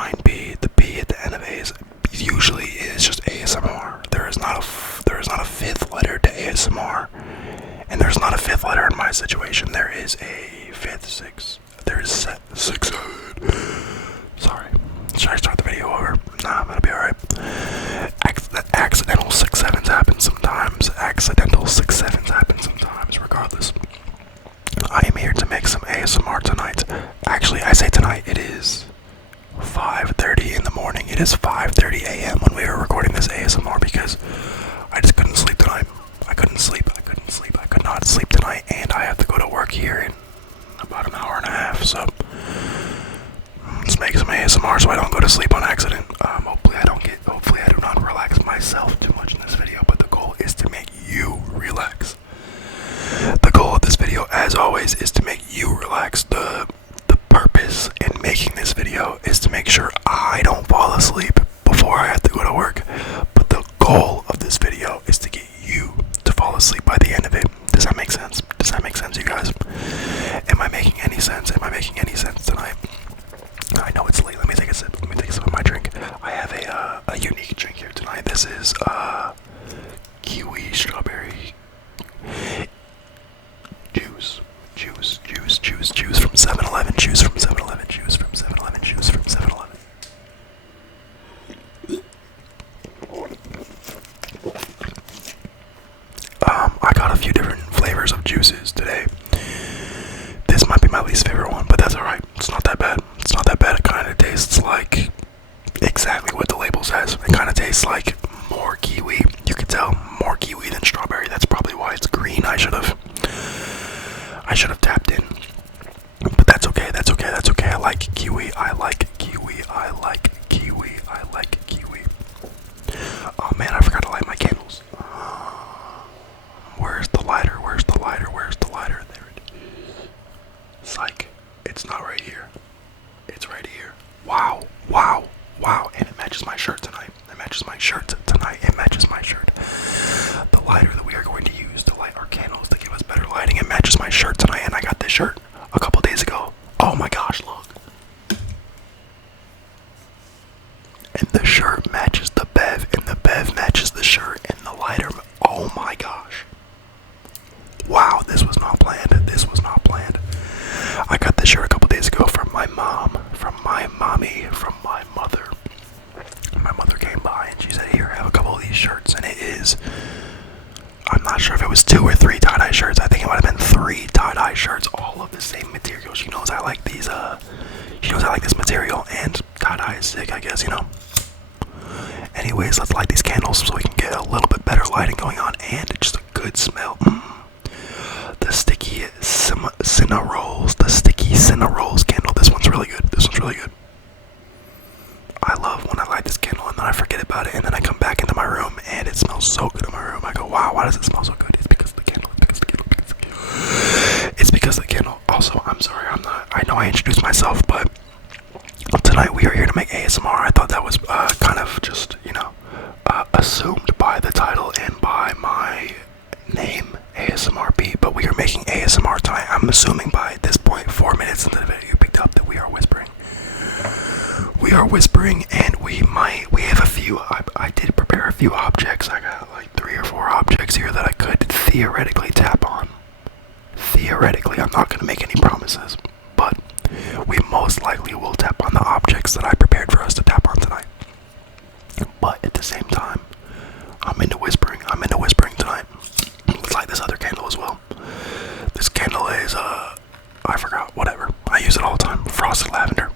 trying B. The B at the end of A usually is just ASMR. There is not a fifth letter to ASMR, and there's not a fifth letter in my situation. There is a fifth, six. There's six. Sorry. Should I start the video over? Nah, that'll be alright. Accidental 6-7s happen sometimes. Accidental 6-7s happen sometimes. Regardless, I am here to make some ASMR tonight. Actually, I say tonight. It is 5:30 in the morning. It is 5:30 a.m. when we are recording this ASMR because I just couldn't sleep tonight. I could not sleep tonight, and I have to go to work here in about an hour and a half. So let's make some ASMR so I don't go to sleep on accident. Hopefully I do not relax myself too much in this video, but the goal is to make you relax. The goal of this video, as always, is to make you relax. The purpose in making this video is to make sure I don't fall asleep before I have to go to work. But the goal of this video is to get you to fall asleep by the end of it. Does that make sense? Does that make sense, you guys? Am I making any sense? Am I making any sense tonight? I know it's late. Let me take a sip. Let me take a sip of my drink. I have a unique drink here tonight. This is kiwi strawberry juice from 7-Eleven. Juice from 7-Eleven. Juice from 7-Eleven. Juice from 7-Eleven. I got a few different flavors of juices today. This might be my least favorite one, but that's alright. It's not that bad. It's not that bad. It kind of tastes like exactly what the label says. It kind of tastes like more kiwi. You could tell more kiwi than strawberry. That's probably why it's green. I should have tapped in. But that's okay. That's okay. That's okay. I like kiwi. I like kiwi. I like kiwi. I like kiwi. Oh man, I forgot to light my candles. Where's the lighter? Where's the lighter? Where's the lighter? There it is. Psych. It's not right here. It's right here. Wow. Wow. Wow. And it matches my shirt tonight. It matches my shirt tonight. It matches my shirt. The lighter that we are going to use to light our candles to give us better lighting, it matches my shirt tonight. And I got this shirt a couple days ago. Oh my gosh, look. And the shirt matches the bev, and the bev matches the shirt, and the lighter. Oh my gosh. Wow, this was not planned. This was not planned. I got this shirt a couple days ago from my mom, from my mommy, from my mother. My mother came by and she said, here, have a couple of these shirts. And it is, I'm not sure if it was 2 or 3 tie-dye shirts. I think it might have been 3 tie-dye shirts, all of the same material. She knows I like these, she knows I like this material, and tie-dye is sick, I guess, you know. Anyways, let's light these candles so we can get a little bit better lighting going on, and just a good smell. The sticky Cinnarolls, the sticky Cinnarolls candle. This one's really good. This one's really good. I love when I light this candle and then I forget about it, and then I come back into my room and it smells so good in my room. I go, wow, why does it smell so good? It's because of the candle. It's because of the candle. It's because of the candle. Also, I'm sorry, I know I introduced myself, but tonight we are here to make ASMR. I thought that was kind of just, you know, assumed by the title and by my name, ASMRP, but we are making ASMR tonight. I'm assuming by this point, 4 minutes into the video, you picked up that we are whispering. We are whispering, and we have a few, I did prepare a few objects. I got like 3 or 4 objects here that I could theoretically tap on. Theoretically, I'm not going to make any promises, but we most likely will tap on the objects that I prepared for us to tap on tonight. But at the same time, I'm into whispering. I'm into whispering tonight. Let's light this other candle as well. This candle is, I forgot, whatever. I use it all the time. Frosted lavender.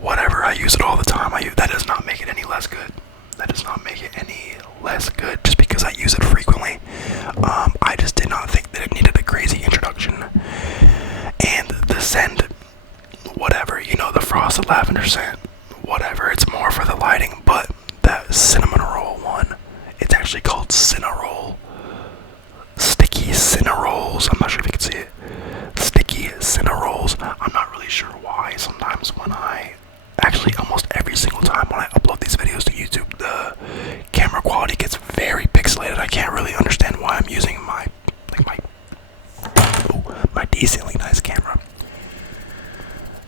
Whatever, I use it all the time. That does not make it any less good. That does not make it any less good just because I use it frequently. I just did not think that it needed a crazy introduction. And the scent, whatever, you know, the frosted lavender scent, whatever, it's more for the lighting, but that cinnamon roll one, it's actually called Cinnarol. Sticky Cinnarolls. I'm not sure if you can see it. Sticky Cinnarolls. I'm not really sure why. Sometimes when actually almost every single time when I upload these videos to YouTube, the camera quality gets very pixelated. I can't really understand why I'm using my decently nice camera.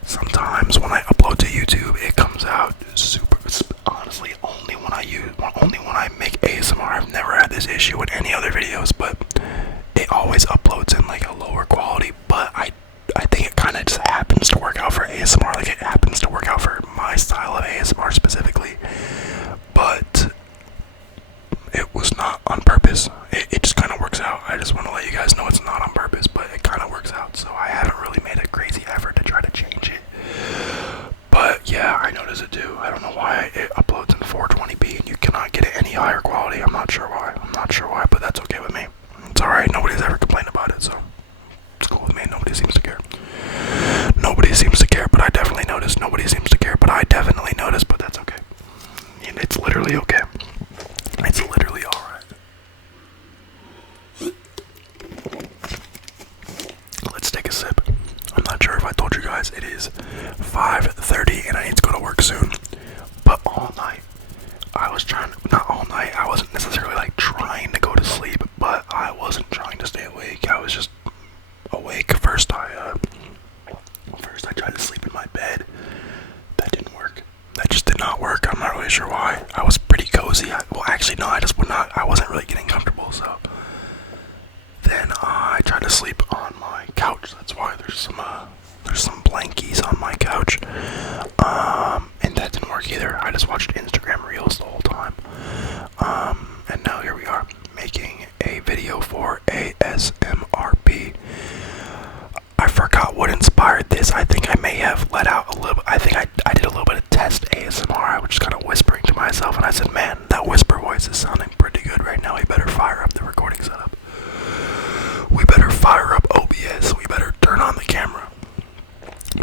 Sometimes when I upload to YouTube, does it do? I don't know why it uploads in 420p and you cannot get it any higher quality. I'm not sure why. But that's okay with me. It's alright. Nobody's ever complained about it, so it's cool with me. Nobody seems to care. But I definitely noticed. Nobody seems to care, but I definitely noticed, but that's okay. And it's literally okay. It's literally alright. Let's take a sip. I'm not sure if I told you guys it is 5:30 and I need to go to work soon. But all night, not all night, I wasn't necessarily like trying to go to sleep, but I wasn't trying to stay awake. I was just awake. First I tried to sleep in my bed. That didn't work. That just did not work. I'm not really sure why. I was pretty cozy. I wasn't really getting comfortable, so then I tried to sleep on my couch. That's why there's some blankies on my couch. And that didn't work either. I just watched Instagram Reels the whole time. And now here we are, making a video for ASMRP. I forgot what inspired this. I think I may have let out a little. I think I did a little bit of test ASMR. I was just kind of whispering to myself, and I said, "Man, that whisper voice is sounding pretty good right now. We better fire up the recording setup. We better fire up OBS. We better turn on the camera.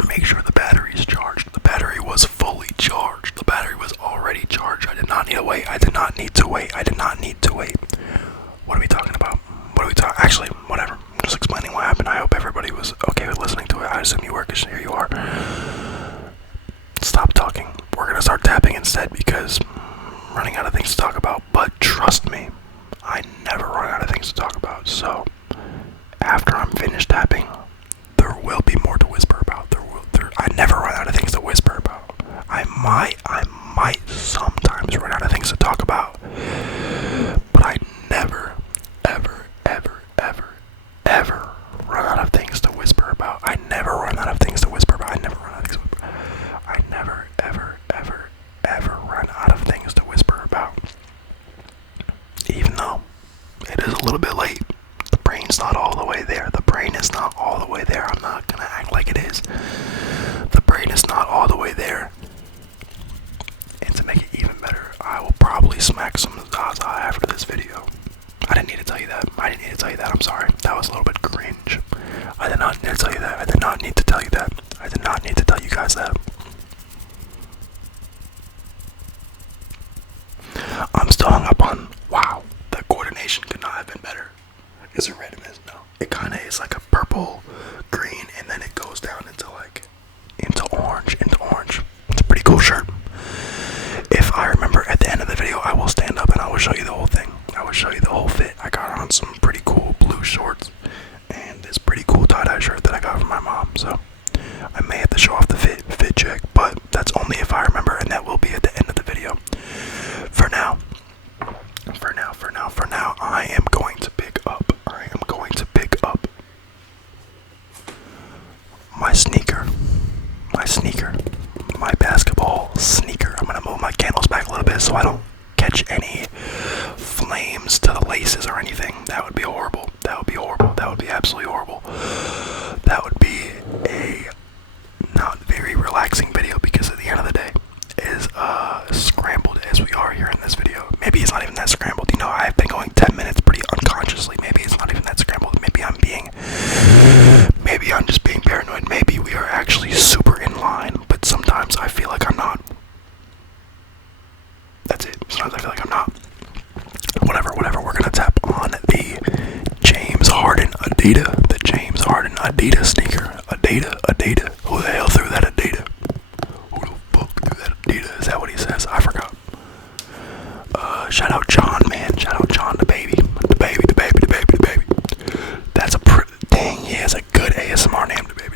Make sure the battery is charged." The battery was fully charged. The battery was already charged. I did not need to wait. I did not need to wait. What are we talking about? Actually, whatever. I'm just explaining what happened. I hope everybody was okay with listening to it. I assume you were, because here you are. Stop talking. We're gonna start tapping instead, because I'm running out of things to talk about. But trust me, I never run out of things to talk about. So after I'm finished tapping, there will be more to whisper about. I never run out of things to whisper about. I might sometimes run out of things to talk about, but I never, ever run out of things to whisper about. I never run out of things to whisper about. I never, ever run out of things to whisper about. Even though it is a little bit late. The brain's not all the way there. The brain is not all the way there. I'm not gonna act like it is. The brain is not all the way there. And to make it even better, I will probably smack some Zaza after this video. I didn't need to tell you that. I'm sorry. That was a little bit cringe. I did not need to tell you that. I did not need to tell you guys that. I'm still hung up on, wow, the coordination could not have been better. Is it red in this? No. It kind of is like a purple, green, and then it goes down into orange. It's a pretty cool shirt. If I remember at the end of the video, I will stand up and I will show you the whole thing. I will show you the whole fit. I got on some pretty cool blue shorts and this pretty cool tie-dye shirt that I got from my mom. So I may have to show off the fit check, but that's only if I remember, and that will be at the end of the video. For now, I am going to pick up my basketball sneaker. I'm gonna move my candles back a little bit so I don't catch any flames to the laces or anything. That would be horrible. That would be absolutely horrible. That would be a not very relaxing video, because at the end of the day, as scrambled as we are here in this video, maybe it's not even that scrambled. You know, I've been going 10 minutes pretty unconsciously. Maybe it's not even that scrambled. Maybe I'm just being paranoid. Maybe we are actually super in line, but sometimes I feel like I'm not. That's it. Sometimes I feel like I'm not. Whatever. We're gonna tap on the James Harden Adidas sneaker. Adidas. Who the hell threw that Adidas? Who the fuck threw that Adidas? Is that what he says? I forgot. Shout out John, man. Shout out John, the baby. The baby. That's a dang, he has a good ASMR name, the baby.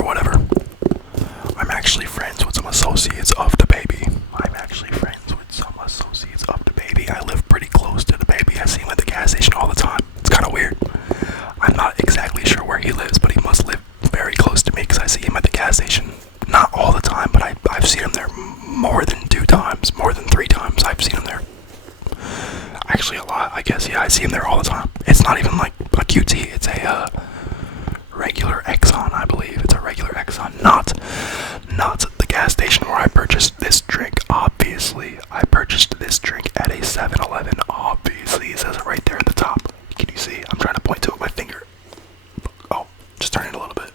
Whatever. I'm actually friends with some associates of the baby. I live pretty close to the baby. I see him at the gas station all the time. It's kind of weird. I'm not exactly sure where he lives, but he must live very close to me, because I see him at the gas station. Not all the time, but I see them there all the time. It's not even like a QT. It's a regular Exxon, I believe. It's a regular Exxon, not the gas station where I purchased this drink. Obviously, I purchased this drink at a 7-Eleven. Obviously, it says it right there at the top. Can you see? I'm trying to point to it with my finger. Oh, just turn it a little bit.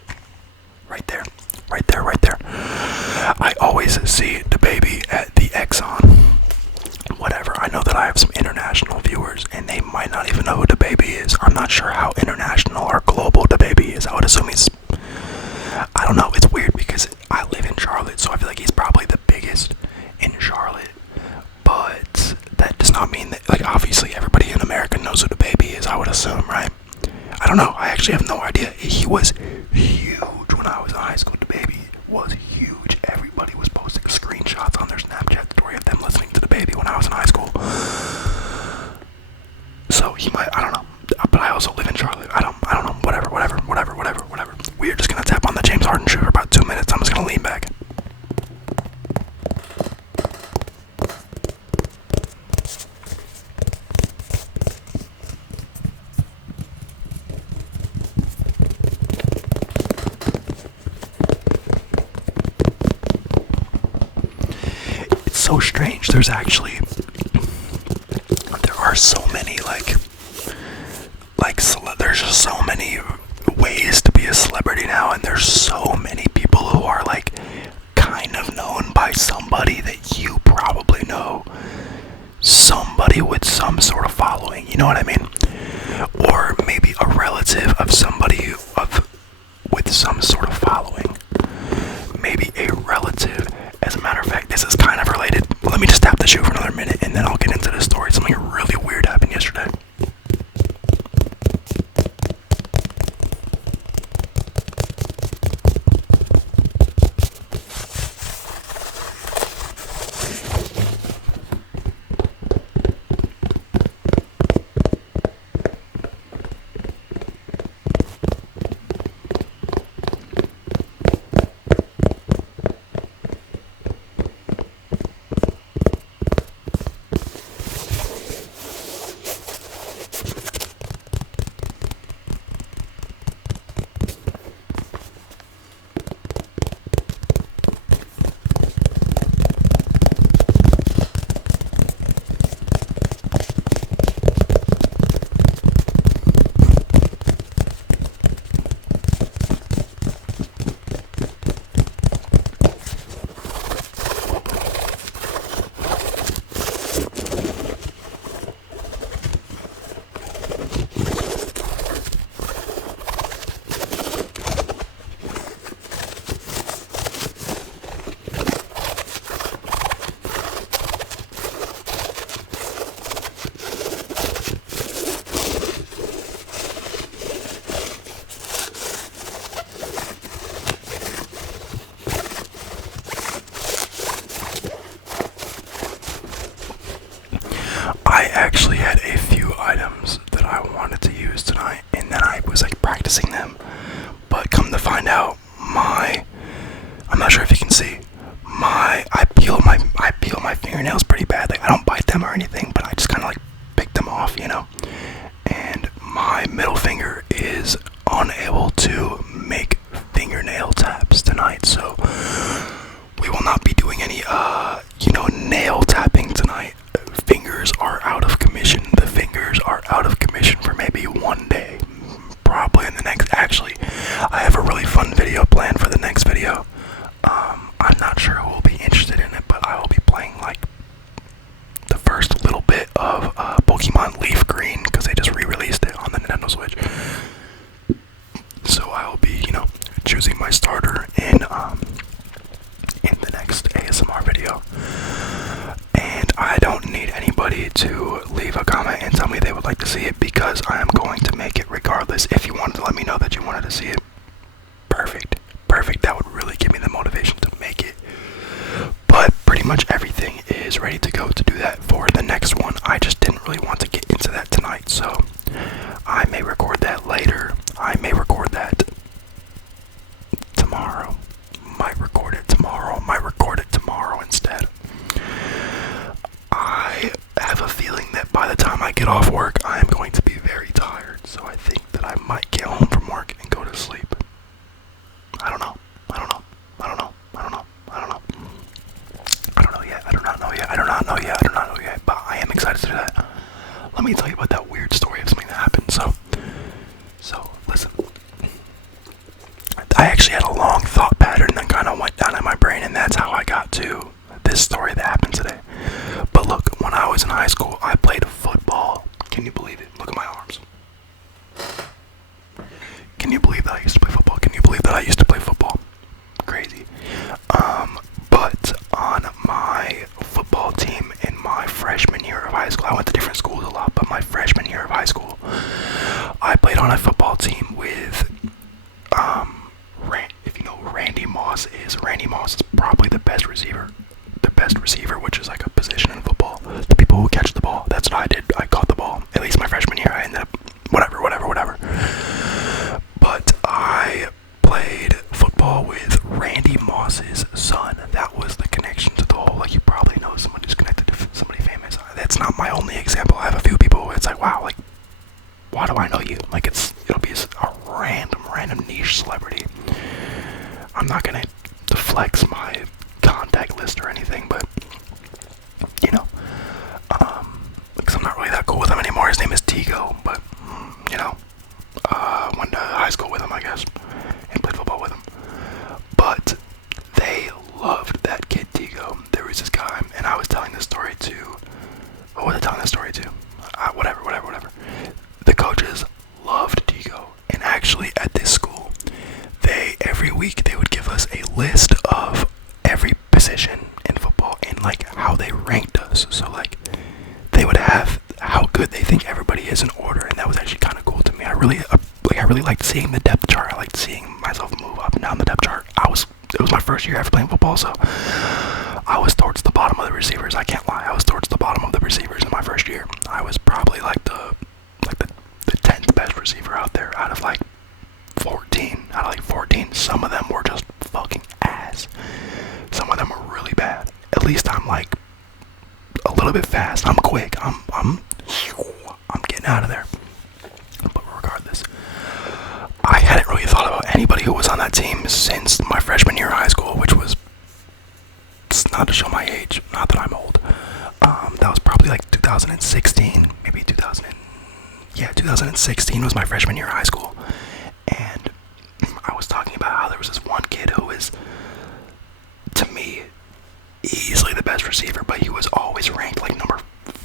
Right there. Right there, right there. I always see the baby at the Exxon. Whatever. I know that I have some international viewers, and they might not even know who the baby is. I'm not sure how international or global the baby is. I would assume he's, I don't know. It's weird because I live in Charlotte, so I feel like he's probably the biggest in Charlotte. But that does not mean that, like, obviously everybody in America knows who the baby is, I would assume, right? I don't know. I actually have no idea. He was huge when I was in high school. The baby was huge. Everybody was posting screenshots on their Snapchat story of them listening to the baby when I was in high school. So he might, I don't know. But I also live in Charlotte. I don't know. Whatever. We are just gonna tap on the James Harden shoe for about 2 minutes. I'm just gonna lean back. So strange. There are so many there's just so many ways to be a celebrity now, and there's so many people who are like kind of known by somebody that you probably know, somebody with some sort of following, you know what I mean? Or maybe a relative of somebody with some sort of following. Maybe a relative. As a matter of fact, this is kind of related. Let me just tap the shoe for another minute and then I'll get into the story. Something really weird happened yesterday. I actually had a few items that I wanted to use tonight, and then I was like practicing them, but come to find out, I'm not sure if you can see, I peel my fingernails pretty bad. Like, I don't bite them or anything, but I just kind of like pick them off, you know, and my middle finger is unable to make fingernail taps tonight, so we will not be doing any nail tapping tonight. Fingers are out of commission. The fingers are out of commission for maybe one day, probably in the next. Actually, I have a really fun video planned for the next video. I'm not sure who will be interested in it, but I will be playing like the first little bit of Pokemon Leaf Green, because they just re-released it on the Nintendo Switch. So I will be, choosing my starter in the next ASMR video. And I don't need anybody to leave a comment and tell me they would like to see it, because I am going to make it regardless. If you wanted to let me know that you wanted to see it, perfect. That would really give me the motivation to make it. But pretty much everything is ready to go to do that for the next one. I just didn't really want to get into that tonight, so I may record that later. I may record that tomorrow. Might record it tomorrow instead. I have a feeling that by the time I get off work, I am going let me tell you about that weird story of something that happened. So listen. I actually had a long thought pattern that kind of went down in my brain, and that's how I got to this story that happened today. But look, when I was in high school, I played football. Can you believe it? Look at my arms. Can you believe that I used to play football? Can you believe that I used to play football? Crazy. But on my football team in my freshman year of high school, I went to different schools a lot, but my freshman year of high school, I played on a football team with, if you know who Randy Moss is probably the best receiver, which is like a position in football. The people who catch the ball, that's what I did. I caught the ball, at least my freshman year. I ended up, whatever. But I played football with Randy Moss's son. That was the connection to the whole, like, you probably know someone who's connected to somebody famous. That's not my only example. I have a few people where it's like, wow, like, why do I know you? Like, it'll be a random niche celebrity. I'm not gonna flex my contact list or anything, but, you know, because I'm not really that cool with him anymore. His name is Tigo, but, you know, went to high school with him, I guess, and played football with him. But they loved that kid Tigo. There was this guy, and I was telling this story to, what was I telling this story to? Whatever. The coaches loved Tigo, and actually at this school, every week they would give us a list of every position in football and like how they ranked us. So like they would have how good they think everybody is in order, and that was actually kind of cool to me. I really liked seeing the depth chart. I liked seeing myself move up and down the depth chart. It was my first year ever playing football, so I was towards the bottom of the receivers. I can't lie, I was towards the bottom of the receivers in my first year. I was probably like the 10th best receiver out there out of like 14. Some of them were just fucking ass. Some of them were really bad. At least I'm like a little bit fast. I'm quick. I'm getting out of there. But regardless, I hadn't really thought about anybody who was on that team since my freshman year of high school, which was, it's not to show my age, not that I'm old. That was probably like 2016, maybe 2016 was my freshman year of high school. And I was talking about how there was this one kid who is, to me, easily the best receiver, but he was always ranked like number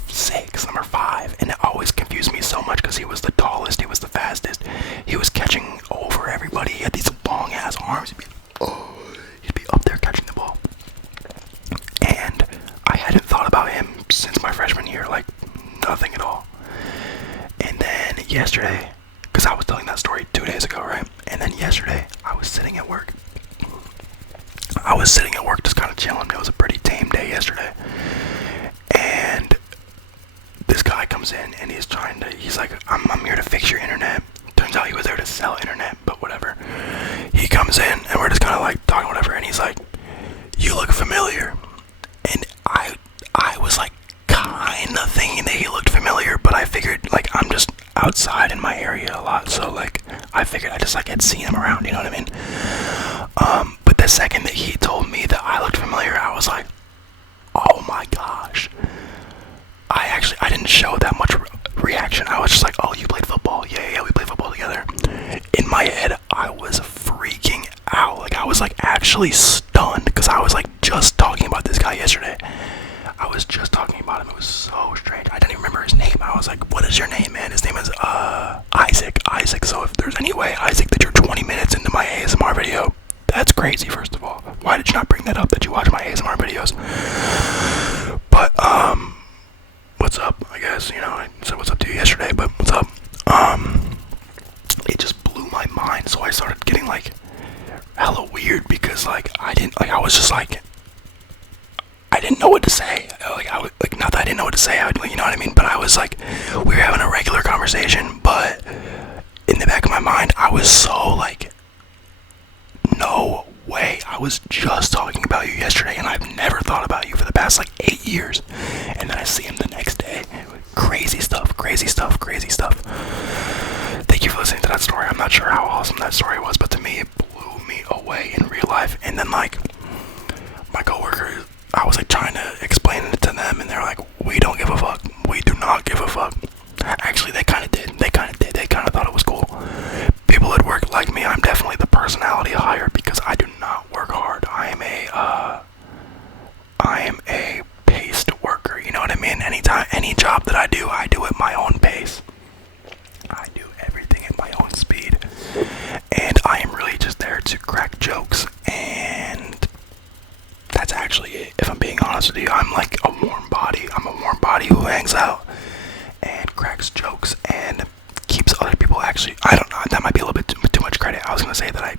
6, number 5, and it always confused me so much because he was the tallest, he was the fastest, he was catching over everybody, he had these long ass arms, he'd be up there catching the ball. And I hadn't thought about him since my freshman year, like nothing at all. And then yesterday, because I was telling that story 2 days ago, right? And then yesterday, I was sitting at work just kind of chilling. It was a pretty tame day yesterday. And this guy comes in and he's like, I'm here to fix your internet. Turns out he was there to sell internet, but whatever. He comes in and we're just kind of like talking whatever, and he's like, you look familiar. And I was like kind of thinking that he looked familiar, but I figured like I'm just outside in my area a lot, so like I figured I just like had seen him around, you know what I mean? But the second that he told me that I looked familiar, I was like, oh my gosh. I didn't show that much reaction. I was just like, oh, you played football? Yeah, we played football together. In my head, I was freaking out. Like I was like actually stunned because I was like just talking about this guy yesterday. I was just talking about him. It was so strange. I didn't even remember his name. I was like, what is your name, man? His name is Isaac. So if there's any way, Isaac, that you're 20 minutes into my ASMR video, that's crazy, first of all. Why did you not bring that up, that you watch my ASMR videos? But, what's up, I guess, you know, I said what's up to you yesterday, but what's up? It just blew my mind, so I started getting, like, hella weird, because, like, I was just, like, I didn't know what to say. Not that I didn't know what to say, you know what I mean? But I was, like, we were having a regular conversation, but in the back of my mind, I was so, like, no way. I was just talking about you yesterday, and I've never thought about you for the past, like, 8 years. And then I see him the next day. Crazy stuff. Thank you for listening to that story. I'm not sure how awesome that story was, but to me, it blew me away in real life. And then, like, my coworker, I was, like, trying to explain it to them, and they're like, we don't give a fuck. We do not give a fuck. any job that I do at my own pace. I do everything at my own speed. And I am really just there to crack jokes, and that's actually it. If I'm being honest with you, I'm like a warm body. I'm a warm body who hangs out and cracks jokes and keeps other people actually, I don't know, that might be a little bit too much credit. I was going to say that I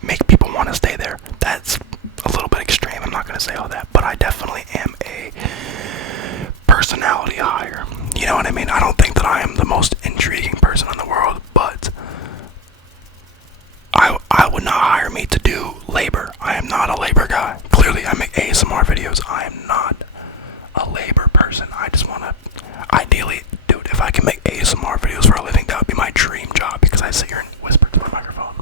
make people want to stay there. That's a little bit extreme. I'm not going to say all that, but I definitely am a personality hire. You know what I mean? I don't think that I am the most intriguing person in the world, but I would not hire me to do labor. I am not a labor guy. Clearly, I make ASMR videos. I am not a labor person. I just want to, ideally, dude, if I can make ASMR videos for a living, that would be my dream job, because I sit here and whisper to my microphone.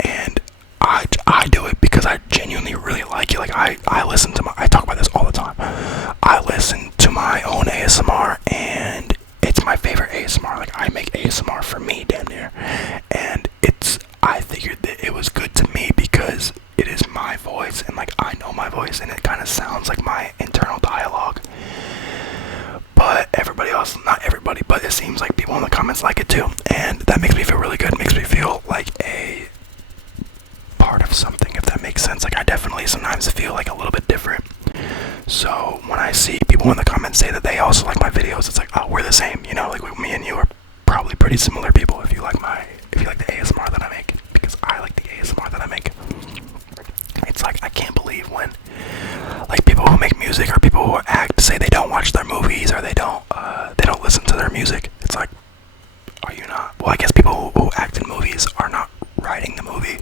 And I do it because I genuinely really like it. Like, I listen to I talk about this all the time. I listen to my own ASMR, and it's my favorite ASMR. Like, I make ASMR for me, damn near. And I figured that it was good to me because it is my voice, and like, I know my voice, and it kind of sounds like my internal dialogue. But everybody else, not everybody, but it seems like people in the comments like it too. And that makes me feel really good. It makes me feel like a part of something, if that makes sense. Like, I definitely sometimes feel like a little bit different. So when I see people in the comments say that they also like my videos, it's like, oh, we're the same, you know, like me and you are probably pretty similar people if you like the ASMR that I make, because I like the ASMR that I make. It's like, I can't believe when like people who make music or people who act say they don't watch their movies, or they don't listen to their music. It's like, are you not? Well, I guess people who act in movies are not writing the movie.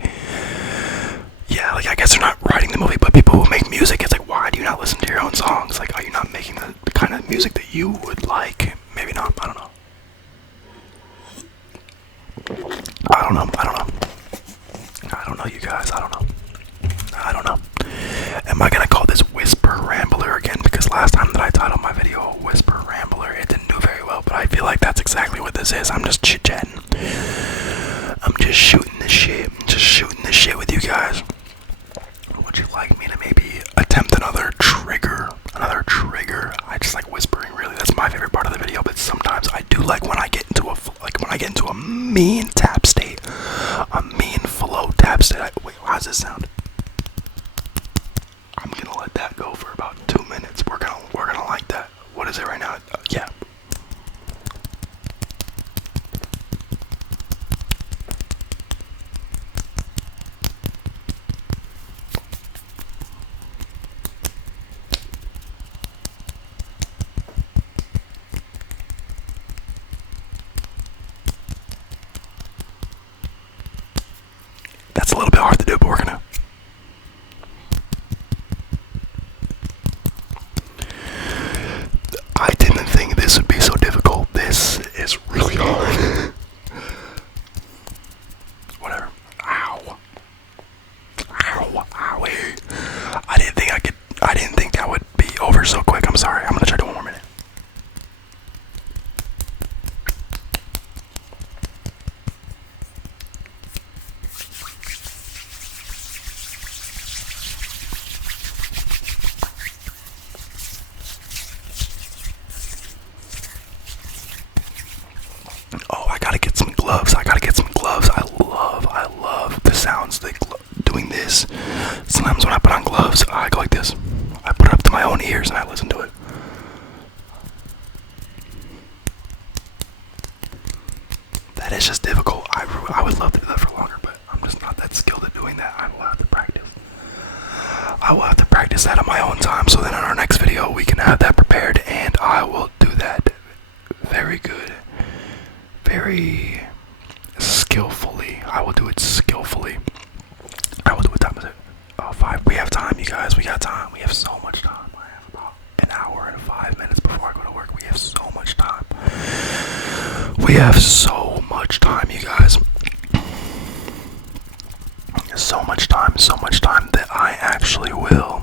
Yeah, like, I guess they're not writing the movie, but people who make music, it's like, why do you not listen to your own songs? Like, are you not making the kind of music that you would like? Maybe not, I don't know. I don't know, you guys, I don't know. Am I gonna call this Whisper Rambler again? Because last time that I titled my video Whisper Rambler, it didn't do very well, but I feel like that's exactly what this is. I'm just chit-chatting. I'm just shooting the shit with you guys. Would you like me to maybe attempt another trigger? I just like whispering, really. That's my favorite part of the video, but sometimes I do like when I get into a mean tap state. A mean flow tap state. Wait, how does this sound? I'm gonna let that go for about 2 minutes. We're gonna like that. What is it right now? Yeah. That's a little bit hard to do, but we're gonna. I didn't think this would be so difficult. This is really hard. Whatever. Ow. Owie. I didn't think that would be over so quick. I'm sorry. I'm gonna try to do one more minute. Oh, I gotta get some gloves. I love the sounds that doing this. Sometimes when I put on gloves, I go like this. I put it up to my own ears and I listen to it. That is just difficult. I would love to do that for longer, but I'm just not that skilled at doing that. I will have to practice that on my own time, so then in our next video we can have that prepared, and I will do that very good. Very skillfully. I will do it skillfully. What time is it? Oh, 5. We have time, you guys. We got time. We have so much time. I have about an hour and 5 minutes before I go to work. We have so much time. You guys. So much time that I actually will.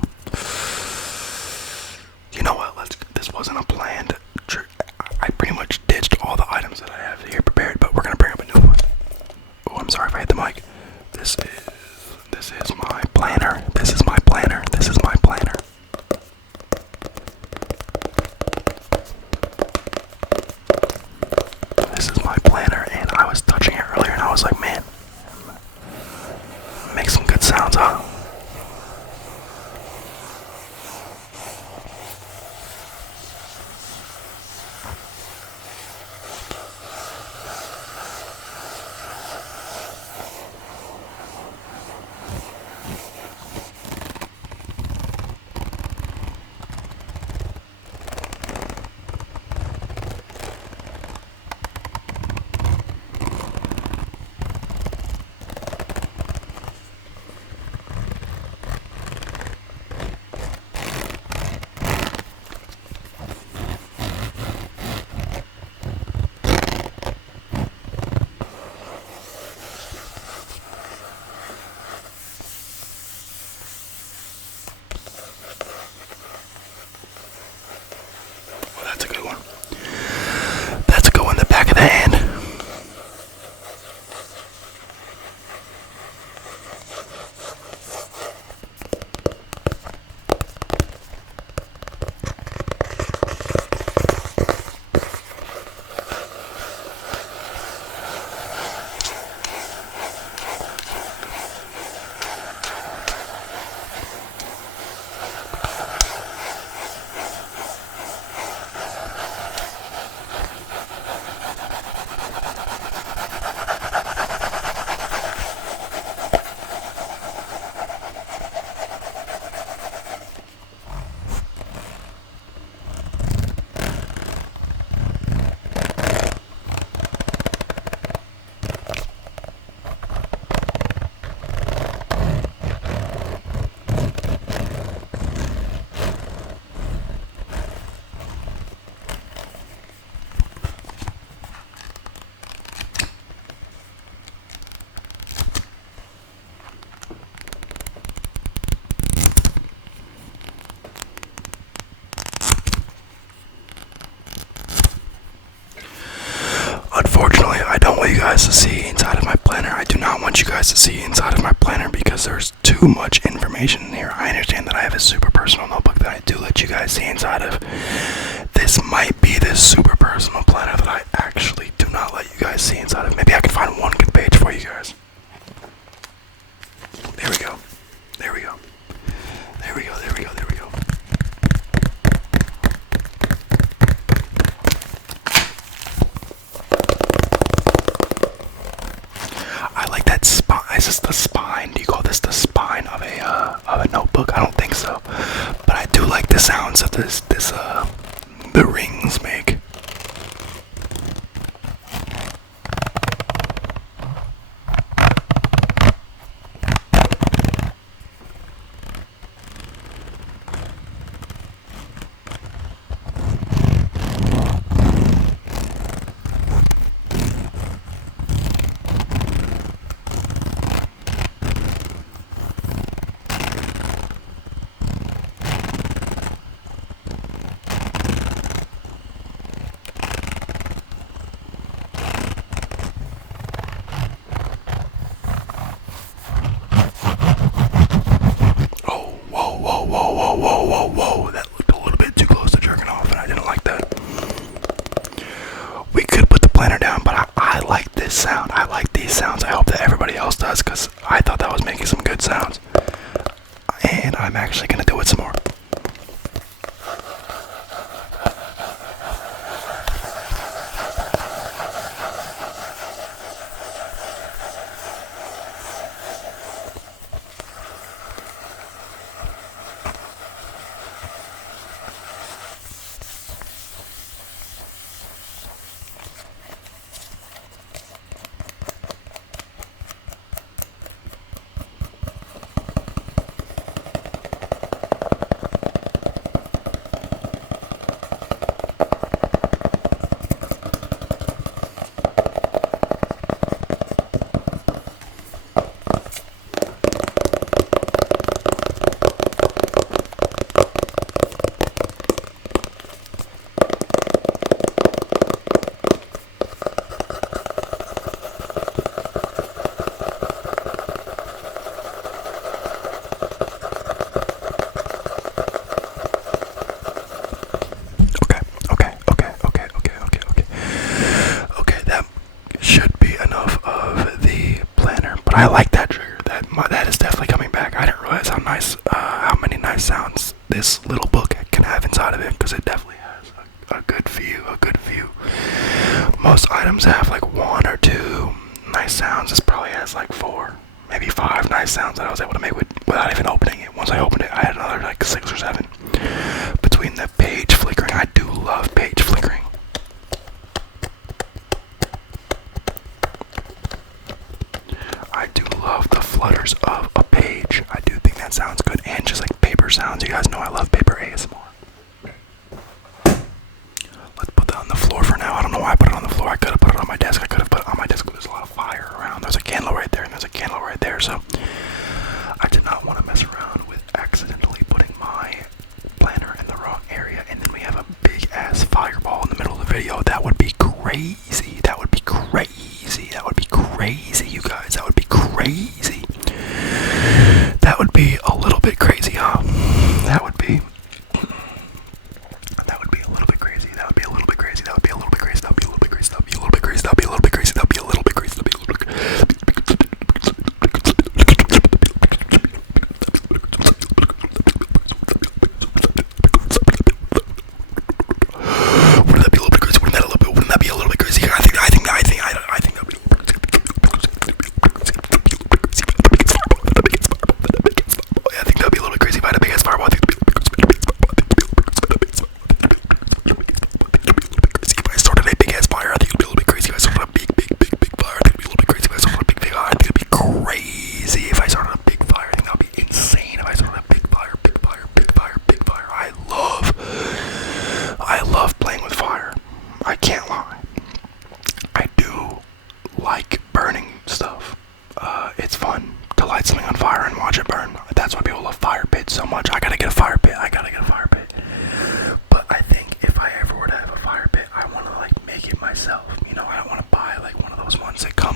You know what? This wasn't a planned trick. I pretty much ditched all the items that I have here prepared, but we're gonna bring up a new one. Oh, I'm sorry if I hit the mic. This is my planner. This is my planner. guys to see inside of my planner. I do not want you guys to see inside of my planner because there's too much information in here. I understand that I have a super personal notebook that I do let you guys see inside of. This might be the super personal planner that I actually do not let you guys see inside of. Maybe I can find one good page for you guys. There we go. There we go. There we go. There we go. There we go. I like that spine. Is this the spine? Do you call this the spine of a notebook? I don't think so. But I do like the sounds that the rings make. Whoa, that looked a little bit too close to jerking off, and I didn't like that. We could put the planner down, but I like this sound. I like these sounds. I hope that everybody else does, because I thought that was making some good sounds. And I'm actually going to do it some more. I like that trigger. That is definitely coming back. I didn't realize how many nice sounds this little book can have inside of it, because it definitely has a good view. Most items have like one or two nice sounds. This probably has like 4, maybe 5 nice sounds that I was able to make without even opening it. Once I opened it, I had another like 6 or 7. Between the page flickering, I do love page flickering. I do love the flutters of a page. I do think that sounds good, and just like paper sounds. You guys know I love paper ASMR. Let's put that on the floor for now. I don't know why I put it on the floor. I could have put it on my desk. I could have put it on my desk, but there's a lot of fire around. There's a candle right there, and there's a candle right there. So I did not want to mess around with accidentally putting my planner in the wrong area, and then we have a big ass fireball in the middle of the video. That would be crazy. That would be crazy. That would be crazy, you guys. That would be crazy. That would be a little bit crazy, huh? That would be a little bit crazy. That would be a little bit crazy. That would be a little bit crazy. That would be a little bit crazy. That would be a little bit crazy. That would be a little bit crazy. That would be a little bit crazy. That would be a little bit crazy. Wouldn't that be a little bit crazy? Wouldn't that be a little bit crazy? I think that would be I think that would be a little bit crazy if I had a big ass fireball. I think if I started a big ass fire, I think it would be a little bit crazy. If I started a big fire, I think it would be a little bit crazy. If I started a big fire, I think it would be crazy. If I started a big fire, I think that would be insane. If I started a big fire. I love playing with fire. I can't lie. I do like burning stuff. It's fun to light something on fire and watch it burn. That's why people love fire pits so much. I gotta get a fire pit. But I think if I ever were to have a fire pit, I want to like make it myself. You know, I don't want to buy like one of those ones that come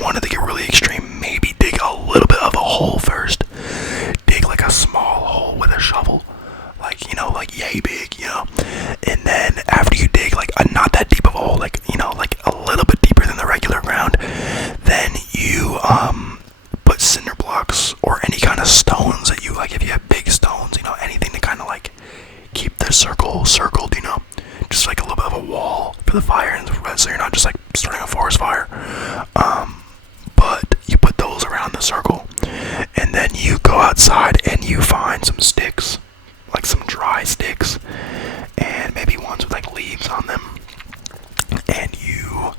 wanted to get really extreme, maybe dig a little bit of a hole first. Dig like a small hole with a shovel, like, you know, like yay big, you know. And then after you dig like a not that deep of a hole, like, you know, like a little bit deeper than the regular ground, then you put cinder blocks or any kind of stones that you like. If you have big stones, you know, anything to kind of like keep the circle circled, you know, just like a little bit of a wall for the fire, and so you're not just like starting a forest fire. But you put those around the circle, and then you go outside and you find some sticks, like some dry sticks, and maybe ones with like leaves on them, and you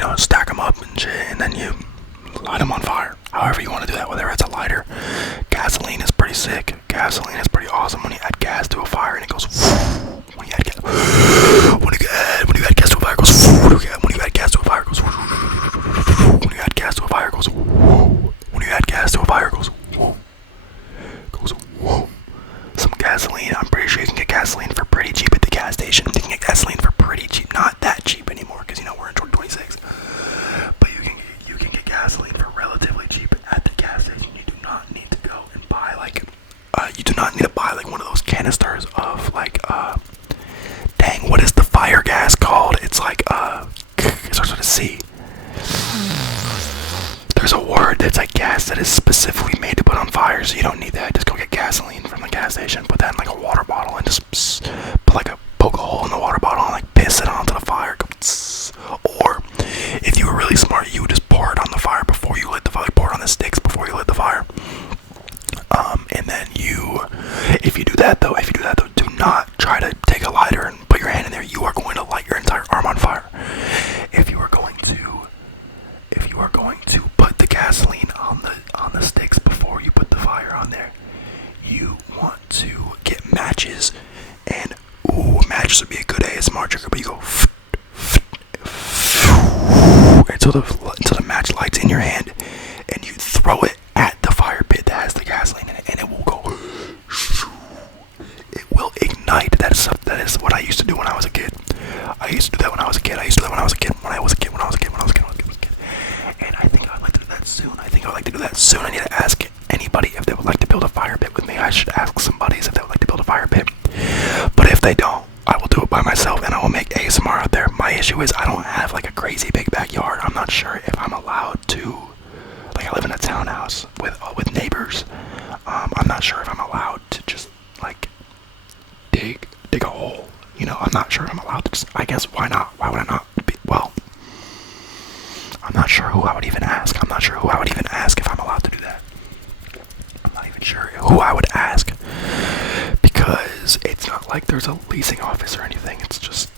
know, stack them up and shit, and then you light them on fire. However you want to do that, whether it's a lighter. Gasoline is pretty sick. Gasoline is pretty awesome when you add gas to a fire and it goes. When you add gas, when you add gas to a fire, it goes. When you add gas to a fire, it goes. When you add gas to a fire, it goes. When you add gas to a fire, it goes. Goes. Some gasoline. I'm pretty sure you can get gasoline for pretty cheap at the gas station. You can get gasoline for pretty cheap. Not that cheap anymore, because you know we're in 2026. But you can get gasoline for relatively cheap at the gas station. You do not need to go and buy like you do not need to buy like one of those canisters of like dang, what is the fire gas called? It's like it starts with a C. There's a word that's like gas that is specifically made to put on fire, so you don't need that. Just go get gasoline from the gas station, put that in like a water bottle, and just put like poke a hole in the water bottle and like piss it onto the fire. Or if you were really smart, you would just pour it on the fire before you lit the fire. Like pour it on the sticks before you lit the fire. And then if you do that though, do not try to take a lighter and put your hand in there. You are going to light your entire arm on fire. If you are going to put the gasoline on the sticks before you put the fire on there, you want to get matches, and matches would be a good ASMR trigger. But you go until the match lights in your hand, and you throw it at the fire pit that has the gasoline in it, and it will go. It will ignite. That is what I used to do when I was a kid. I used to do that when I was a kid. And I think I'd like to do that soon. I need to ask anybody if they would like to build a fire pit with me. I should ask some buddies if they would like to build a fire pit. But if they don't, I will do it by myself, and I will make ASMR out there. My issue is I don't have like a crazy big backyard. I'm not sure if I'm allowed to. Like, I live in a townhouse with neighbors. I'm not sure if I'm allowed to just like dig a hole. You know, I'm not sure if I'm allowed to just. I guess why not? Why would I not? Well, I'm not sure who I would even ask. If I'm allowed to do that. I'm not even sure who I would ask, because it's not like there's a leasing office or anything. It's just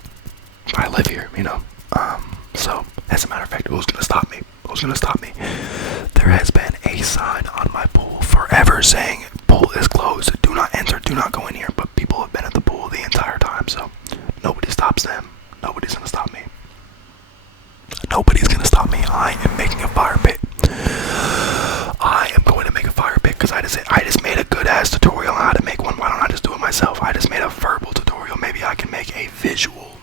I live here, you know. So as a matter of fact, who's gonna stop me? There has been a sign on my pool forever saying pool is closed, do not enter, do not go in here. But people have been at the pool the entire time, so nobody stops them. Nobody's gonna stop me. I am making a fire pit. I am going to make a fire pit because I just made a good ass tutorial on how to make one. Why don't I just do it myself? I just made a verbal tutorial. Maybe I can make a visual.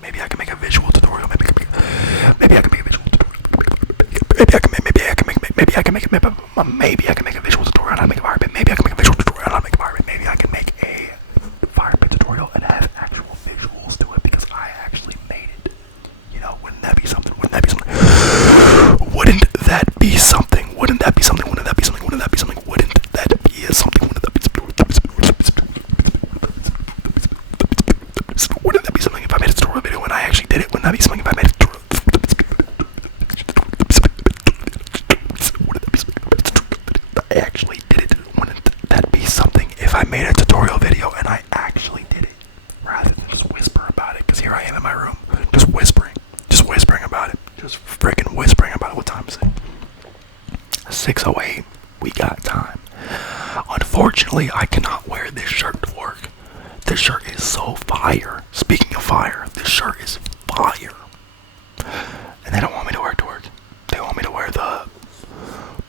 Maybe I can make a visual tutorial. Maybe I can make a visual tutorial on how to make a fire pit. Maybe I can make a visual tutorial on how to make a fire pit. Maybe I can make a fire pit tutorial and have actual visuals to it because I actually made it. You know, wouldn't that be something? Wouldn't that be something? If I made a tutorial video and I actually did it? Wouldn't that be something if I made a tutorial? I actually did it. Wouldn't that be something if I made a tutorial video and I actually did it? Rather than just whisper about it, because here I am in my room, just whispering about it. Just freaking whispering about it. What time is it? 6:08. We got time. Unfortunately, I cannot wear this shirt to work. This shirt is so fire. Speaking of fire, this shirt is fire. And they don't want me to wear it to work. They want me to wear the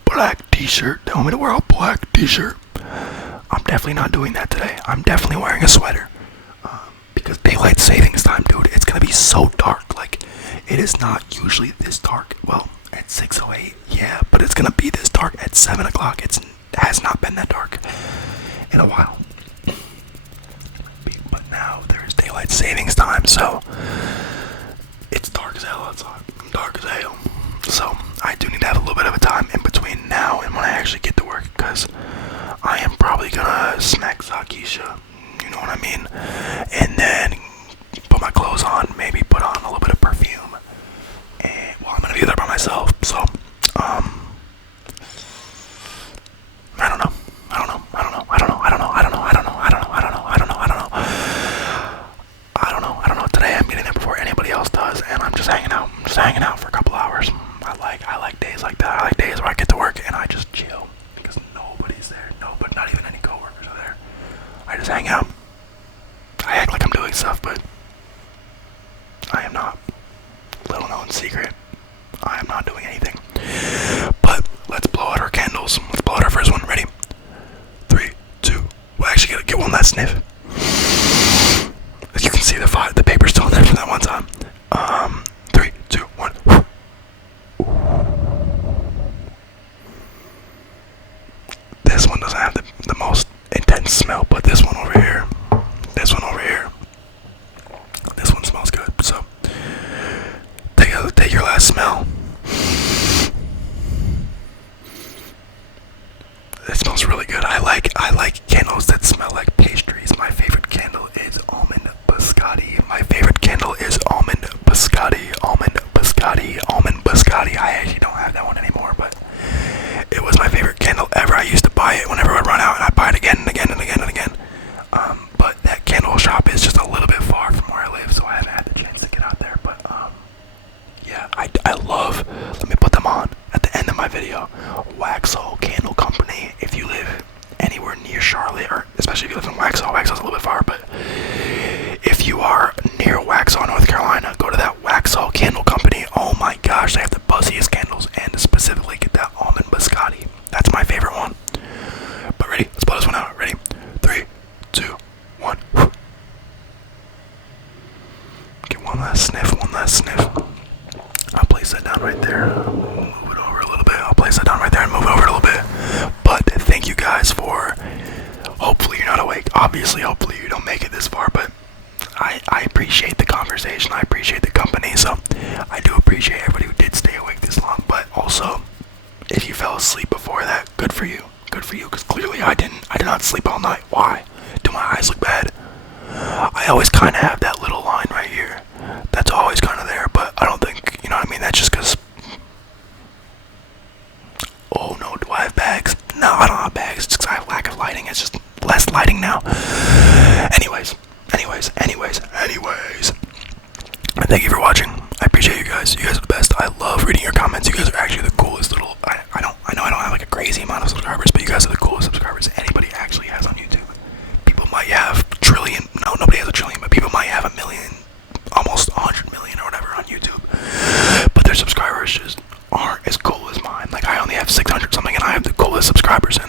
black t-shirt. They want me to wear a black t-shirt. I'm definitely not doing that today. I'm definitely wearing a sweater. Because daylight savings time, dude, it's gonna be so dark. Like, It is not usually this dark. Well, at 6:08, yeah, but it's gonna be this dark at 7 o'clock. It has not been that dark in a while. But now there's daylight savings time, so it's dark as hell outside. Dark as hell. So I do need to have a little bit of a time in between now and when I actually get to work, because I am probably gonna smack Zakisha, you know what I mean, and then put my clothes on, maybe put on a little bit of perfume, and well, I'm gonna be there by myself, so I don't know. Today I'm getting there before anybody else does, and I'm just hanging out. I'm just hanging out for a couple hours. I like days like that. I like days where I get to work and I just chill because nobody's there. Nobody, not even any coworkers are there. I just hang out. I act like I'm doing stuff, but I am not. Little known secret. I am not doing anything. But let's blow out our candles. Let's blow out our first one. Ready? 3, 2. We'll actually get one last sniff. As you can see, the paper's still in there from that one time. 3, 2, 1. This one doesn't have the most intense smell, but this one over here, this one smells good. So take your last smell. It smells really good. I like candles that smell like pastries. My favorite candle is almond biscotti. My favorite candle is almond biscotti. Almond biscotti. Almond biscotti. I actually don't have that one anymore, but it was my favorite candle ever. I used to buy it whenever I run out, and I'd buy it again and again and again and again. But that candle shop is just a little bit far from where I live, so I haven't had the chance to get out there. But yeah, I love. Let me put them on at the end of my video. Waxhaw Candle Company. If you live anywhere near Charlotte, or especially if you live in Waxhaw, Waxhaw's a little bit far, but if you are near Waxhaw, North Carolina, go to that Waxhaw Candle Company. Oh my gosh, they have the buzziest candles, and specifically get that almond biscotti. That's my favorite one. But ready? Let's blow this one out. Ready? 3, 2, 1. Get one last sniff. One last sniff. I'll place that down right there. Move it over a little bit. I'll place that down right there and move it over a little bit. But thank you guys for. Hopefully you're not awake. Obviously, hopefully you don't make it this far, but I appreciate the conversation. I appreciate the company. So I do appreciate everybody who did stay awake this long. But also, if you fell asleep before that, good for you. Good for you, because clearly I didn't. I did not sleep all night. Why? Do my eyes look bad? I always kind of have that little line right here. That's always kind of there, but I don't think, you know what I mean? That's just because. Oh no, do I have bags? No, I don't have bags. It's because I have lack of lighting. It's just less lighting now. Anyways. Thank you for watching. I appreciate you guys. You guys are the best. I love reading your comments. You guys are actually the coolest little. I know I don't have like a crazy amount of subscribers, but you guys are the coolest subscribers anybody actually has on YouTube. People might have trillion. No, nobody has a trillion, but people might have a million, almost 100 million or whatever on YouTube. But their subscribers just aren't as cool as mine. Like I only have 600 something, and I have the coolest subscribers